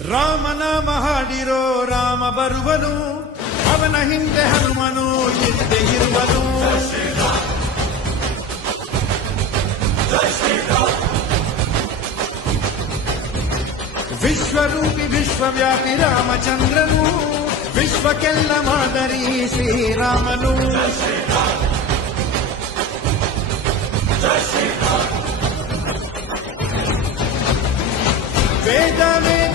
ರಾಮನಾಮ ಹಾಡಿರೋ ರಾಮ ಬರುವನು, ಅವನ ಹಿಂದೆ ಹನುಮನು ಇದ್ದೇ ಇರುವನು. ವಿಶ್ವರೂಪಿ ವಿಶ್ವವ್ಯಾಪಿ ರಾಮಚಂದ್ರನು, ವಿಶ್ವಕ್ಕೆಲ್ಲ ಮಾದರಿ ಶ್ರೀರಾಮನು. ವೇದವೇ